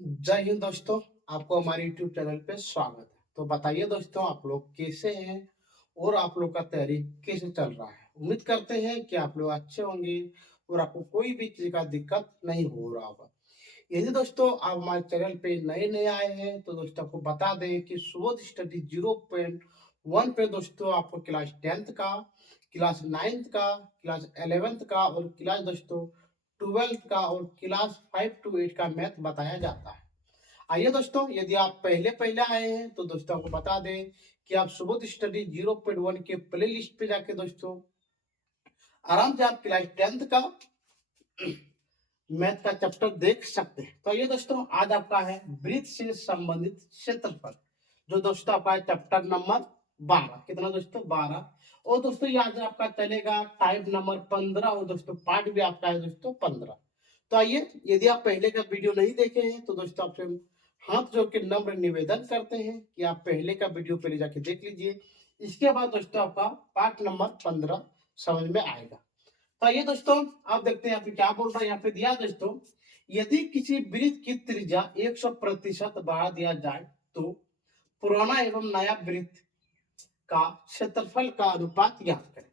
जय हिंद दोस्तों। आपको हमारे YouTube चैनल पे स्वागत है। तो बताइए दोस्तों, आप लोग कैसे हैं और आप लोग का तैयारी कैसे चल रहा है। उम्मीद करते हैं कि आप लोग अच्छे होंगे और आपको कोई भी चीज का दिक्कत नहीं हो रहा होगा। यदि दोस्तों आप हमारे चैनल पे नए नए आए हैं तो दोस्तों आपको बता दें कि सुबोध स्टडी 0.1 पे दोस्तों आपको क्लास 10th का, क्लास 9th का, क्लास 11th का और क्लास दोस्तों 12th का और क्लास 5 to 8 का मैथ बताया जाता है। आइए दोस्तों, यदि आप पहले पहले आए हैं तो दोस्तों आपको बता दें कि आप सुबोध स्टडी 0.1 के प्ले लिस्ट पे जाके दोस्तों आराम से आप क्लास 10th का मैथ का चैप्टर देख सकते हैं। तो ये दोस्तों आज आपका है वृत्त से संबंधित क्षेत्रफल, जो दोस्तों आपका है चैप्टर नंबर 12। कितना दोस्तों? 12। और दोस्तों ये आज आपका चलेगा टाइप नंबर 15 और दोस्तों पार्ट भी आपका है दोस्तों 15। तो आइए, यदि आप पहले का वीडियो नहीं देखे हैं तो दोस्तों आपसे हाथ जोड़ के नम्र निवेदन करते हैं कि आप पहले का वीडियो पहले जाके देख लीजिए। इसके बाद दोस्तों आपका पार्ट नंबर 15 समझ में आएगा। तो ये दोस्तों आप देखते हैं यहाँ पे क्या बोल रहा है। यहाँ पे दिया दोस्तों, यदि किसी वृत्त की त्रिज्या 100% बढ़ा दिया जाए तो पुराना एवं नया वृत्त का क्षेत्रफल का अनुपात याद करें।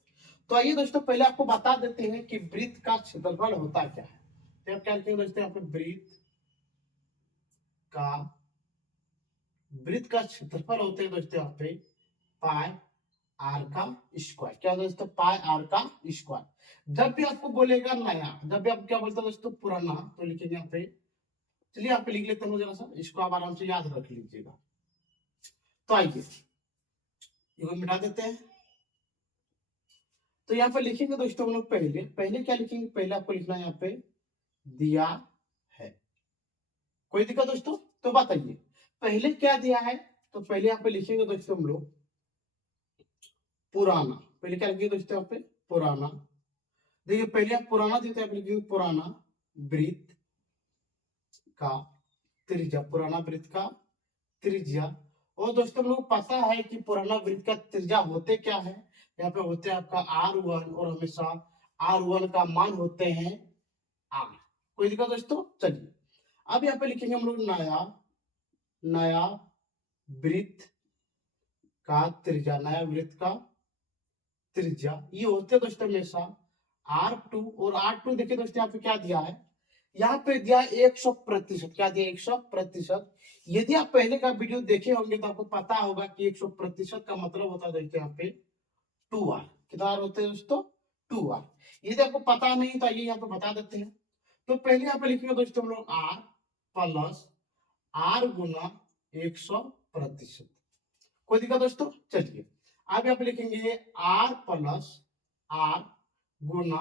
तो आइए दोस्तों पहले आपको बता देते हैं कि वृत्त का क्षेत्रफल होता क्या है। तो आप क्या लिखेंगे दोस्तों? यहाँ पे का वृत्त का क्षेत्रफल होते हैं दोस्तों यहाँ पे पाई आर का स्क्वायर। क्या दोस्तों? पाई आर का स्क्वायर। जब भी आपको बोलेगा नया, जब भी आप क्या बोलते हैं दोस्तों पुराना, तो लिखेंगे यहाँ पे, चलिए यहाँ पे लिख लेते हैं जरा सा, इसको आप आराम से याद रख लीजिएगा। तो आइए इसको मिटा देते हैं। तो यहाँ पे लिखेंगे दोस्तों हम लोग पहले पहले क्या लिखेंगे? पहले आपको लिखना है यहाँ पे दिया है। कोई दिक्कत दोस्तों? तो बताइए पहले क्या दिया है। तो पहले यहाँ पे लिखेंगे दोस्तों हम लोग पुराना। पहले क्या लिखेंगे दोस्तों यहाँ पे? पुराना। देखिए पहले आप पुराना देते हैं, आप लिखेंगे पुराना वृत्त का त्रिज्या, पुराना वृत्त का त्रिज्या। और दोस्तों हम लोग पता है कि पुराना वृत्त का त्रिज्या होते क्या है। यहाँ पे होते हैं आपका R1 और हमेशा R1 का मान होते हैं R। कोई दिक्कत दोस्तों? चलिए अब यहाँ पे लिखेंगे हम लोग नया नया वृत्त का त्रिज्या, नया वृत्त का त्रिज्या। ये होते हैं दोस्तों हमेशा R2 और R2 देखिए दोस्तों यहाँ पे क्या दिया है, यहाँ पे दिया 100%। क्या दिया? 100%। यदि आप पहले का वीडियो देखे होंगे तो आपको पता होगा कि 100% का मतलब होता है दोस्तों यहाँ पे 2R। कितना R होते हैं दोस्तों? 2R। यदि आपको पता नहीं तो आइए यहाँ पे बता देते हैं। तो पहले यहाँ पे लिखेंगे दोस्तों हम लोग R प्लस R गुना 100%। कोई दिक्कत दोस्तों? चलिए अब यहाँ पे लिखेंगे R प्लस R गुना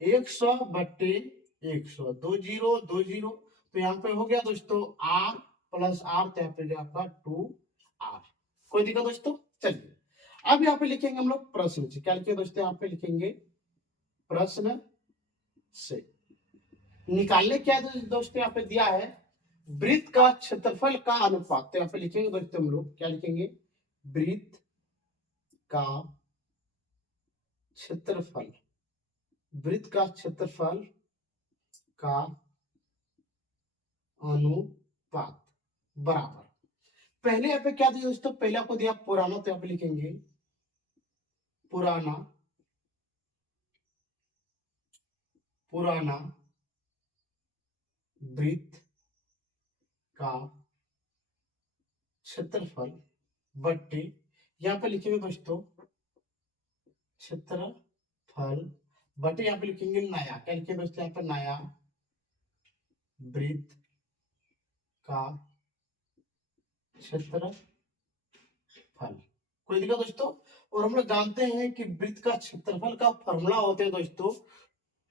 100/100, 2 0 2 0। तो यहाँ पे हो गया दोस्तों R प्लस R, तो यहाँ पे गया आपका 2R। कोई दिक्कत दोस्तों? चलिए अब यहाँ पे लिखेंगे हम लोग प्रश्न से। क्या लिखेंगे दोस्तों? यहाँ पे लिखेंगे प्रश्न से निकालने क्या है दोस्तों? यहाँ पे दिया है वृत्त का क्षेत्रफल का अनुपात। तो यहाँ पे लिखेंगे दोस्तों हम लोग, क्या लिखेंगे? वृत्त का क्षेत्रफल, वृत्त का क्षेत्रफल का अनुपात बराबर। पहले यहाँ पे क्या दिया दोस्तों? पहले आपको दिया पुराना, तो यहाँ पे लिखेंगे पुराना पुराना वृत्त का क्षेत्रफल बट्टे, यहाँ पे लिखेंगे दोस्तों क्षेत्रफल बटे, यहाँ पे लिखेंगे नया। क्या लिखेंगे दोस्तों? यहाँ पे नया वृत्त का क्षेत्रफल। कोई दिक्कत दोस्तों? और हम लोग जानते हैं कि वृत्त का क्षेत्रफल का फॉर्मूला होते हैं दोस्तों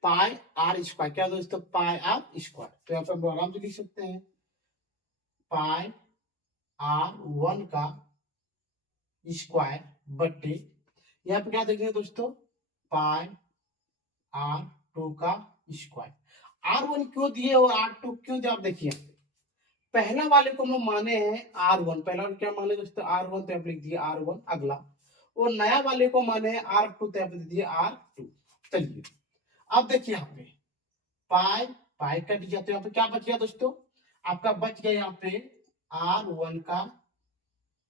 पाई आर स्क्वायर। क्या दोस्तों? Pi R square. तो यहाँ पे हम आराम से लिख सकते हैं पाई R1 का स्क्वायर बट्टे, यहाँ पे क्या देखेंगे दोस्तों? पाई R2 का स्क्वायर। R1 क्यों दिए और R2 क्यों दिए? आप देखिए पहला वाले को हम माने हैं R1, पहला क्या माने दोस्तों? R1, तो यहाँ पे लिख दिए R1। अगला और नया वाले को माने हैं R2, तो यहाँ पे दिए R2। चलिए अब देखिए यहाँ पे पाई पाई कट गया, तो यहाँ पे क्या बच गया दोस्तों? आपका बच गया यहाँ पे R1 का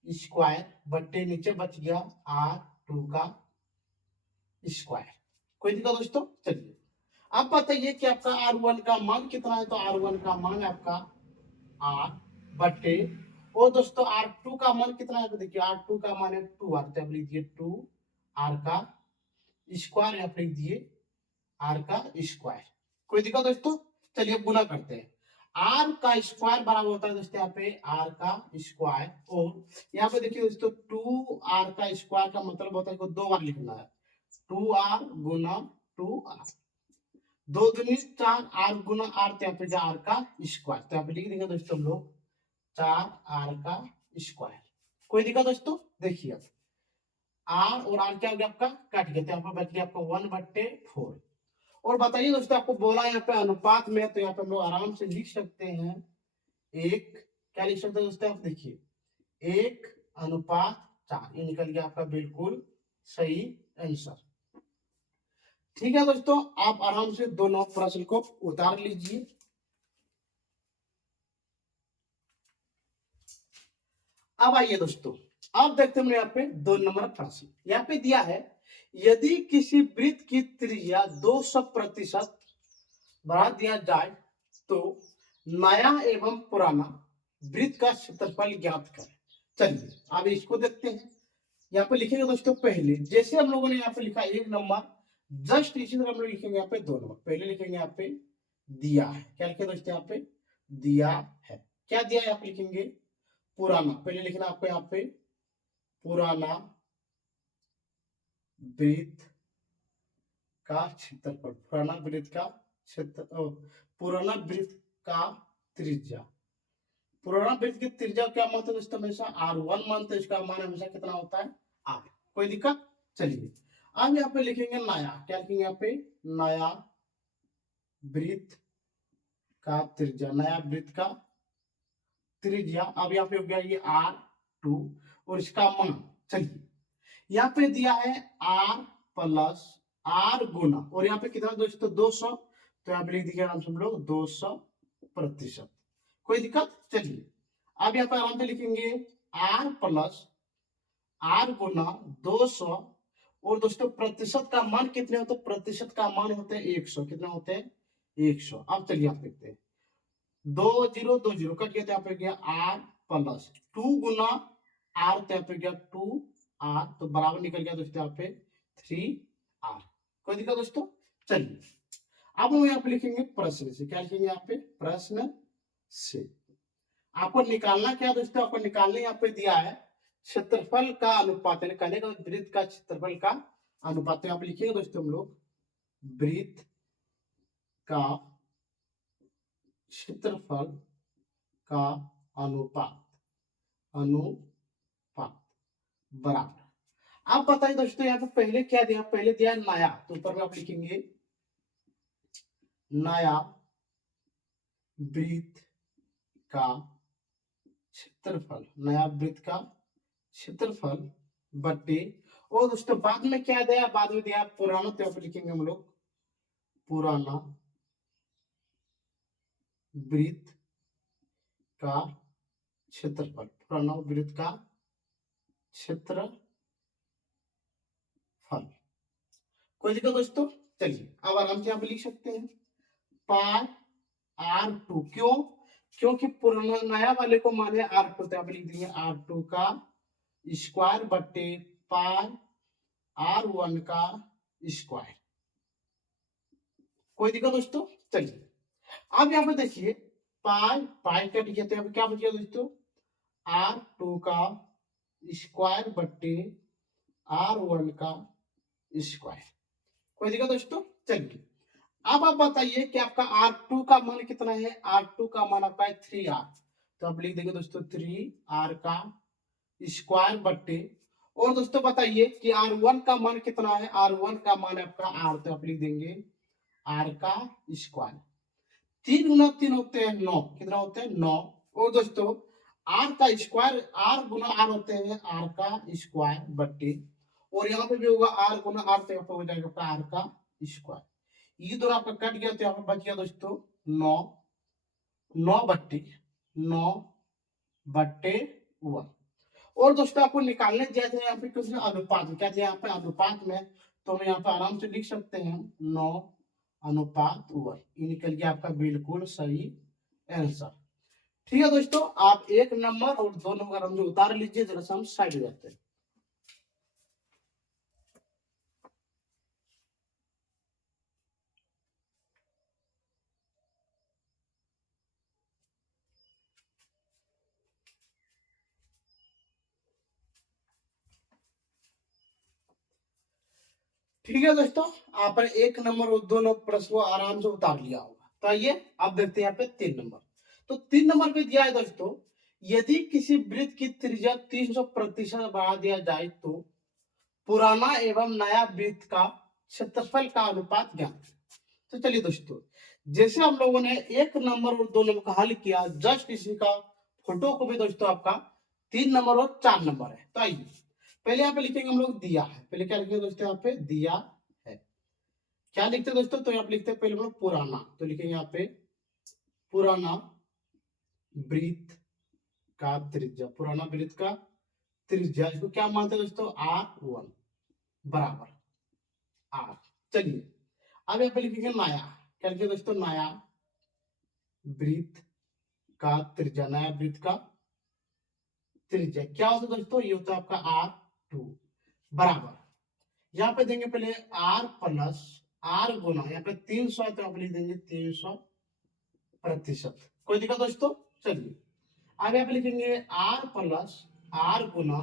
स्क्वायर बट्टे नीचे बच गया R2 का स्क्वायर। कोई दिक्कत दोस्तों? चलिए अब बताइए कि आपका R1 का मान कितना है। तो R1 का मान है आपका R बट्टे, और दोस्तों R2 का मान कितना है। तो देखिए R2 का मान है 2R, तो आप लिख दिए 2R का स्क्वायर, यहाँ पे लिख दिए R का स्क्वायर। कोई दिक्कत दोस्तों? चलिए गुना करते हैं। R का स्क्वायर बराबर होता है दोस्तों यहाँ पे R का स्क्वायर, और यहाँ पे देखिए दोस्तों 2R का स्क्वायर का मतलब होता है कि 2 बार लिखना है। 2R गुना 2R, 2 दूनी 4, R गुना R, तो यहाँ पे R का स्क्वायर, तो यहाँ पे लिख देंगे दोस्तों हम लोग 4R का स्क्वायर। कोई दिक्कत दोस्तों? देखिए अब R और R क्या हो गया आपका, कट गया, तो यहाँ पर बच गया आपका 1/4। और बताइए दोस्तों आपको बोला यहाँ पे अनुपात में, तो यहाँ पे हम लोग आराम से लिख सकते हैं एक, क्या लिख सकते हैं दोस्तों, आप देखिए 1:4, ये निकल गया आपका बिल्कुल सही आंसर। ठीक है दोस्तों, आप आराम से दोनों प्रश्न को उतार लीजिए। अब आइए दोस्तों, अब देखते हैं यहाँ पे 2 नंबर प्रश्न यहाँ पे दिया है, यदि किसी वृत्त की त्रिज्या 200% बढ़ा दिया जाए तो नया एवं पुराना वृत्त का क्षेत्रफल ज्ञात करें। चलिए अब इसको देखते हैं। यहाँ पे लिखेंगे दोस्तों पहले, जैसे हम लोगों ने यहाँ पे लिखा 1 नंबर, जस्ट इसी तरह हम लोग लिखेंगे यहाँ पे 2 नंबर। पहले लिखेंगे यहाँ पे दिया है, क्या लिखे दोस्तों यहाँ पे दिया है, क्या दिया है यहाँ पे लिखेंगे पुराना। पहले लिखना आपको यहाँ पे पुराना वृत्त का क्षेत्रफल, पुराना वृत्त का क्षेत्र, पुराना वृत्त का त्रिज्या। पुराना वृत्त की त्रिज्या क्या मानते हैं दोस्तों, हमेशा R1 मानते हैं, इसका मान हमेशा कितना होता है R। कोई दिक्कत? चलिए अब यहाँ पे लिखेंगे नया, क्या लिखेंगे यहाँ पे नया वृत्त का त्रिज्या, नया वृत्त का त्रिज्या। अब यहाँ पे हो गया ये R2 और इसका मान, चलिए यहाँ पे दिया है R प्लस R गुना, और यहाँ पे कितना दोस्तों 200, तो यहाँ पे लिख दिया आराम से हम लोग 200%। कोई दिक्कत? चलिए अब यहाँ पे आराम से लिखेंगे R प्लस R गुना 200, और दोस्तों प्रतिशत का मान कितने होते हैं, प्रतिशत का मान होते हैं 100, कितना होते हैं 100। अब चलिए आप देखते हैं 2 0 2 0 कट गया, तो यहाँ पे गया R प्लस 2 गुना R, तो यहाँ पे गया 2R, तो बराबर निकल गया दोस्तों यहाँ पे 3R। कोई दिक्कत दोस्तों? चलिए अब हम यहाँ पे लिखेंगे प्रश्न से, क्या लिखेंगे यहाँ पे प्रश्न से। आपको निकालना क्या दोस्तों, आपको निकालने यहाँ पे दिया है क्षेत्रफल का अनुपात, यानी कहने का वृत्त का क्षेत्रफल का अनुपात। तो यहाँ पे लिखेंगे दोस्तों हम लोग वृत्त का क्षेत्रफल का अनुपात, अनुपात बराबर। अब बताइए दोस्तों यहाँ पे पहले क्या दिया, पहले दिया नया, तो ऊपर में आप लिखेंगे नया वृत्त का क्षेत्रफल, नया वृत्त का क्षेत्रफल बट्टे, और दोस्तों बाद में क्या दिया, बाद में दिया पुराना, तो यहाँ पे लिखेंगे हम लोग पुराना वृत्त का क्षेत्रफल, पुराना वृत्त का क्षेत्रफल। कोई दिक्कत दोस्तों? चलिए अब आराम से यहाँ पे लिख सकते हैं पाई R2, क्यों, क्योंकि पुराना नया वाले को माने R2, तो यहाँ पे लिख देंगे R2 का स्क्वायर बट्टे पाई R1 का स्क्वायर। कोई दिक्कत दोस्तों? चलिए अब यहाँ पे देखिए पाई पाई कट गया, तो यहाँ पे क्या बच गया दोस्तों R2 का स्क्वायर बट्टे R1 का स्क्वायर। कोई दिक्कत दोस्तों? चलिए अब आप बताइए कि आपका R2 का मान कितना है। R2 का मान आपका है 3R, तो आप लिख देंगे दोस्तों 3R का स्क्वायर बट्टे, और दोस्तों बताइए कि R1 का मान कितना है। R1 का मान आपका R, तो आप लिख देंगे R का स्क्वायर। 3 गुना 3 होते हैं 9, कितना होते हैं 9, और दोस्तों R का स्क्वायर, R गुना R होते हैं R का स्क्वायर बट्टे, और यहाँ पे भी होगा R गुना R, तो यहाँ पे हो जाएगा आपका R का स्क्वायर। ये दोनों आपका कट गया, तो यहाँ पे बच गया दोस्तों 9 बट्टे 9/1। और दोस्तों आपको निकालने दिया था यहाँ पे कुछ अनुपात, क्या था यहाँ पे अनुपात में, तो हम यहाँ पे आराम से लिख सकते हैं 9/1। ये निकल गया आपका बिल्कुल सही आंसर। ठीक है दोस्तों, आप 1 नंबर और 2 नंबर हम जो उतार लीजिए, जरा सा हम साइड जाते हैं। ठीक है दोस्तों, आपने 1 नंबर और 2 नंबर प्रश्न को आराम से उतार लिया होगा। तो आइए अब देखते हैं यहाँ पे 3 नंबर। तो 3 नंबर पे दिया है दोस्तों, यदि किसी वृत्त की त्रिज्या 300% बढ़ा दिया जाए तो पुराना एवं नया वृत्त का क्षेत्रफल का अनुपात ज्ञात करें। तो चलिए दोस्तों, जैसे हम लोगों ने 1 नंबर और 2 नंबर का हल किया, जस्ट इसी का फोटो को भी दोस्तों आपका 3 नंबर और 4 नंबर है। तो आइए पहले यहाँ पे लिखेंगे हम लोग दिया है। पहले क्या लिखेंगे दोस्तों, यहाँ पे दिया है। क्या लिखते हैं दोस्तों, तो यहाँ पे लिखते हैं पहले हम लोग पुराना, तो लिखेंगे यहाँ पे पुराना वृत्त का त्रिज्या, पुराना वृत्त का त्रिज्या, इसको क्या मानते हैं दोस्तों, R1 बराबर R। चलिए अब यहाँ पे लिखेंगे नया, क्या लिखेंगे दोस्तों, नया वृत्त का त्रिज्या, नया वृत्त का त्रिज्या क्या होता है दोस्तों, ये होता है आपका R2 बराबर, यहाँ पे देंगे पहले R प्लस R गुना, यहाँ पे 300 है तो यहाँ पे लिख देंगे 300%। कोई दिक्कत दोस्तों। चलिए अब यहाँ पे लिखेंगे R प्लस R गुना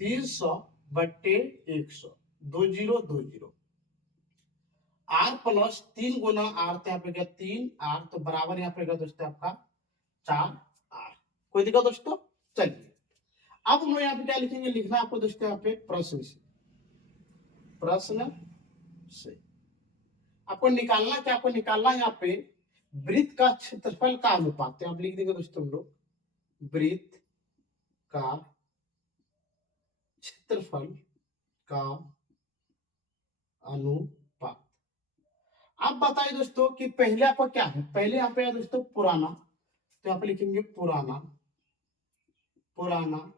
300/100, 2020। R प्लस 3 गुना R, तो यहाँ पे गया 3R, तो बराबर यहाँ पे गया दोस्तों आपका 4R। कोई दिक्कत दोस्तों। चलिए अब हम लोग यहाँ पे क्या लिखेंगे, लिखना आपको दोस्तों यहाँ पे प्रश्न से, प्रश्न से आपको निकालना क्या, आपको निकालना यहाँ पे वृत्त का क्षेत्रफल का अनुपात। तो आप लिख देंगे दोस्तों हम लोग वृत्त का क्षेत्रफल का अनुपात। अब बताइए दोस्तों कि पहले आपका क्या है, पहले यहाँ पे है दोस्तों पुराना, तो यहाँ पे लिखेंगे पुराना, पुराना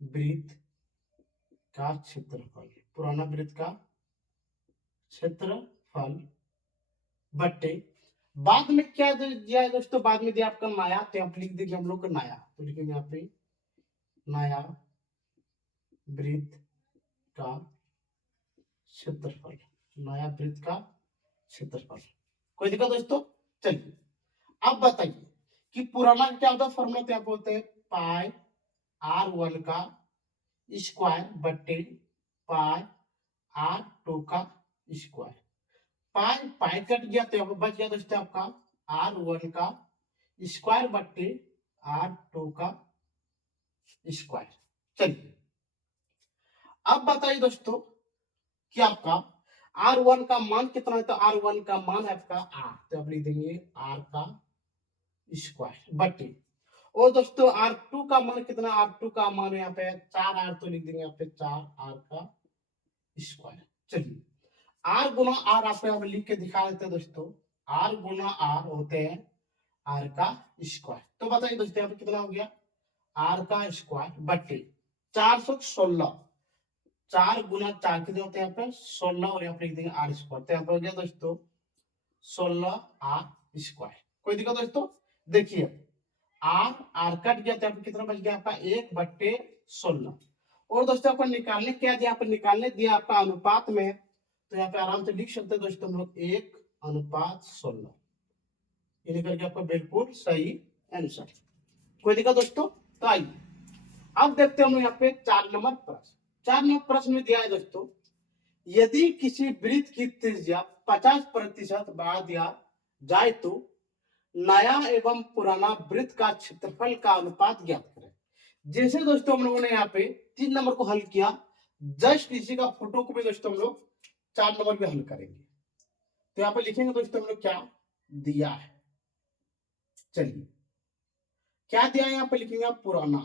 वृत्त का क्षेत्रफल, पुराना वृत्त का क्षेत्रफल बट्टे, बाद में क्या दिया है दोस्तों, बाद में दिया आपका नया, तो यहाँ पे लिख देंगे हम लोग का नया, तो लिखेंगे यहाँ पे नया वृत्त का क्षेत्रफल, नया वृत्त का क्षेत्रफल। कोई दिक्कत दोस्तों। चलिए अब बताइए कि पुराना क्या होता है, फॉर्मूला क्या बोलते हैं, पाई R1 का स्क्वायर बट्टे पाई R2 का स्क्वायर। पाई पाई कट गया तो यहाँ पे बच गया दोस्तों आपका R1 का स्क्वायर बट्टे R2 का स्क्वायर। चलिए अब बताइए दोस्तों कि आपका R1 का मान कितना है, तो R1 का मान है आपका R, तो आप लिख देंगे R का स्क्वायर बट्टे, और दोस्तों R2 का मान कितना, R2 का मान यहाँ पे 4R, तो लिख देंगे यहाँ पे 4R का स्क्वायर। चलिए R गुना R आपको यहाँ पे लिख के दिखा देते हैं दोस्तों, R गुना R होते हैं R का स्क्वायर। तो बताइए दोस्तों यहाँ पे कितना हो गया, R का स्क्वायर बट्टे 416, 4 गुना 4 कितने होते हैं यहाँ पे 16, और यहाँ पे लिख देंगे R स्क्वायर, तो यहाँ पे हो गया दोस्तों 16R स्क्वायर। कोई दिक्कत दोस्तों। देखिए R कट गया तो यहाँ पे कितना बच गया आपका 1/16, और दोस्तों आपको निकालने क्या दिया, यहाँ पे निकालने दिया आपका अनुपात में, तो यहाँ पे आराम से लिख सकते हैं दोस्तों हम लोग 1/16, ये निकल गया आपका बिल्कुल सही आंसर। कोई दिक्कत दोस्तों। तो आइए अब देखते हैं हम यहाँ पे 4 नंबर प्रश्न। 4 नंबर प्रश्न में दिया है दोस्तों, यदि किसी वृत्त की त्रिज्या 50% बढ़ा दिया जाए तो नया एवं पुराना वृत्त का क्षेत्रफल का अनुपात ज्ञात करें। जैसे दोस्तों हम लोगों ने यहाँ पे 3 नंबर को हल किया, जस्ट इसी का फोटो को भी दोस्तों हम लोग 4 नंबर पे हल करेंगे। तो यहाँ पे लिखेंगे दोस्तों हम लोग क्या दिया है, चलिए क्या दिया है यहाँ पे लिखेंगे पुराना,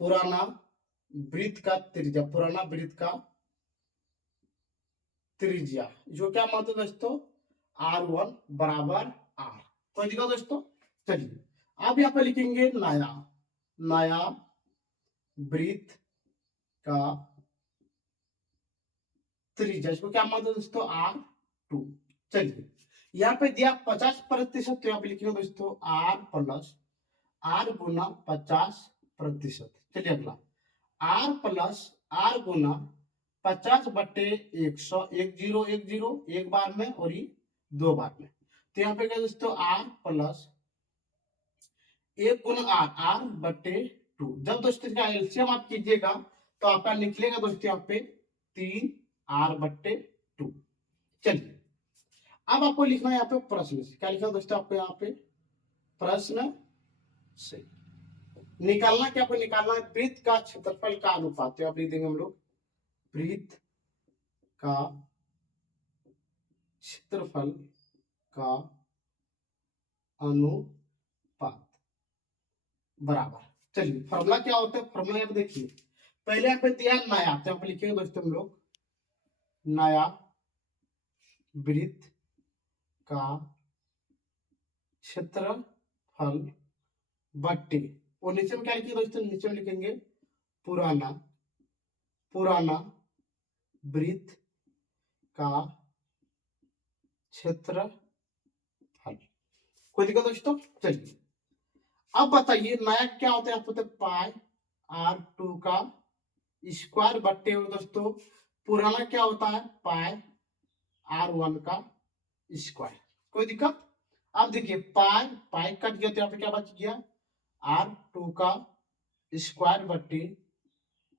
पुराना वृत्त का त्रिज्या, पुराना वृत्त का त्रिज्या जो क्या मानते दोस्तों R1 बराबर R। कोई दिक्कत दोस्तों? चलिए अब यहाँ पे लिखेंगे नया, नया वृत्त का त्रिज्या, इसको क्या मानते हैं दोस्तों? R2। चलिए यहाँ पे दिया 50%, तो यहाँ पे लिखेंगे दोस्तों R प्लस R गुना 50%। चलिए अगला R प्लस R गुना 50/100, 1010 एक बार में और ये 2 बार में। तो यहाँ पे क्या दोस्तों? R प्लस 1 गुना R/2। जब दोस्तों इसका एलसीएम आप कीजिएगा तो आपका निकलेगा दोस्तों यहाँ पे 3R/2। चलिए अब आपको लिखना है यहाँ पे प्रश्न से। क्या लिखना दोस्तों आपको यहाँ पे? प्रश्न से निकालना क्या? आपको निकालना है वृत्त का क्षेत्रफल का अनुपात। तो आप लिख देंगे हम लोग वृत्त का क्षेत्रफल का अनुपात बराबर। चलिए फॉर्मूला क्या होता है? फॉर्मूला यहाँ पे देखिए, पहले यहाँ पे दिया नया, तो यहाँ पे लिखेंगे दोस्तों हम लोग नया वृत्त का क्षेत्रफल बट्टे, और नीचे में क्या लिखेंगे दोस्तों? नीचे में लिखेंगे पुराना, पुराना वृत्त का क्षेत्रफल। कोई दिक्कत दोस्तों? चलिए अब बताइए नया क्या होता है? आपको पाई R2 का स्क्वायर बट्टे दोस्तों पुराना क्या होता है? पाई R1 का स्क्वायर। कोई दिक्कत? अब देखिए पाई पाई कट गया तो यहाँ पे क्या बच गया? R2 का स्क्वायर बट्टे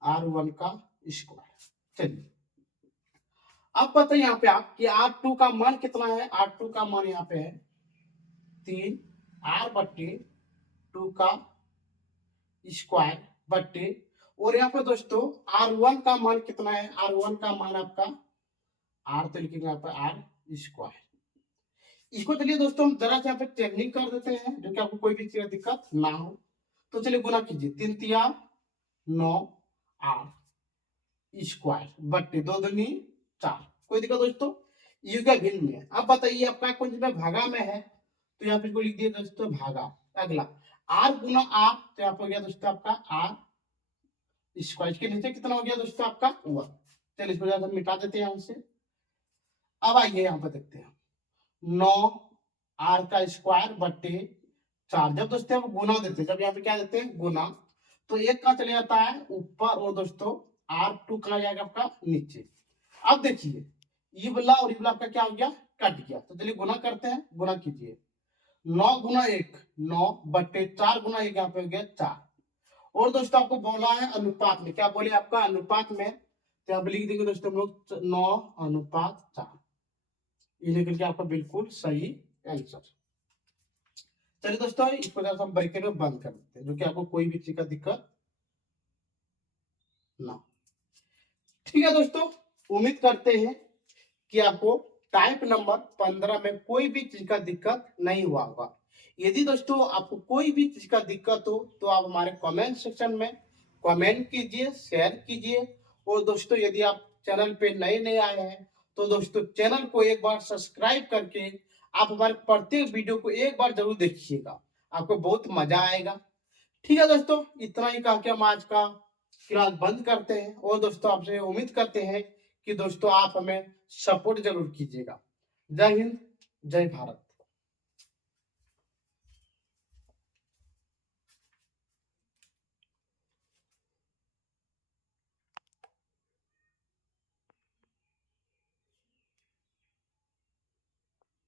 R1 का स्क्वायर। चलिए अब बताइए यहाँ पे आप कि R2 का मान कितना है? R2 का मान यहाँ पे है 3R/2 का स्क्वायर बट्टे, और यहाँ पे दोस्तों R1 का मान कितना है? R1 का मान आपका R, तो लिखेंगे यहाँ पे R स्क्वायर। इसको चलिए दोस्तों हम जरा से यहाँ पे चेंजिंग कर देते हैं, जो कि आपको कोई भी चीज का दिक्कत ना हो। तो चलिए गुना कीजिए, 3 तिया 9 R स्क्वायर बट्टे 2 दूनी 4। कोई दिक्कत दोस्तों? यू का भिन्न में। अब बताइए आपका कौन सी भागा में है, तो यहाँ पे इसको लिख दिए दोस्तों भागा। अगला R गुना R, तो यहाँ पे हो गया दोस्तों आपका R स्क्वायर, के नीचे कितना हो गया दोस्तों आपका 1। चलिए इसको जरा मिटा देते हैं यहाँ से। अब आइए यहाँ पे देखते हैं 9R का स्क्वायर बट्टे 4। जब दोस्तों हम गुना देते हैं, जब यहाँ पे क्या देते हैं? गुना, तो एक का चले जाता है ऊपर, और दोस्तों R2 का जाएगा आपका नीचे। अब देखिए ये वाला और ये वाला आपका क्या हो गया? कट गया। तो चलिए गुना करते हैं, गुना कीजिए 9 गुना 1 9 बट्टे 4 गुना 1, यहाँ पे हो गया 4। और दोस्तों आपको बोला है अनुपात में, क्या बोले आपका? अनुपात में। तो आप लिख देंगे दोस्तों हम लोग 9/4। ये निकल के आपका बिल्कुल सही आंसर। चलिए दोस्तों इसको जरा हम ब्रैकेट में बंद कर देते हैं, जो कि आपको कोई भी चीज का दिक्कत ना। ठीक है दोस्तों, उम्मीद करते हैं कि आपको टाइप नंबर 15 में कोई भी चीज का दिक्कत नहीं हुआ होगा। यदि दोस्तों आपको कोई भी चीज का दिक्कत हो तो आप हमारे कमेंट सेक्शन में कमेंट कीजिए, शेयर कीजिए। और दोस्तों यदि आप चैनल पे नए आए हैं तो दोस्तों चैनल को एक बार सब्सक्राइब करके आप हमारे प्रत्येक वीडियो को एक बार जरूर देखिएगा, आपको बहुत मजा आएगा। ठीक है दोस्तों, इतना ही कह के हम आज का क्लास बंद करते हैं, और दोस्तों आपसे उम्मीद करते हैं कि दोस्तों आप हमें सपोर्ट जरूर कीजिएगा। जय हिंद, जय भारत।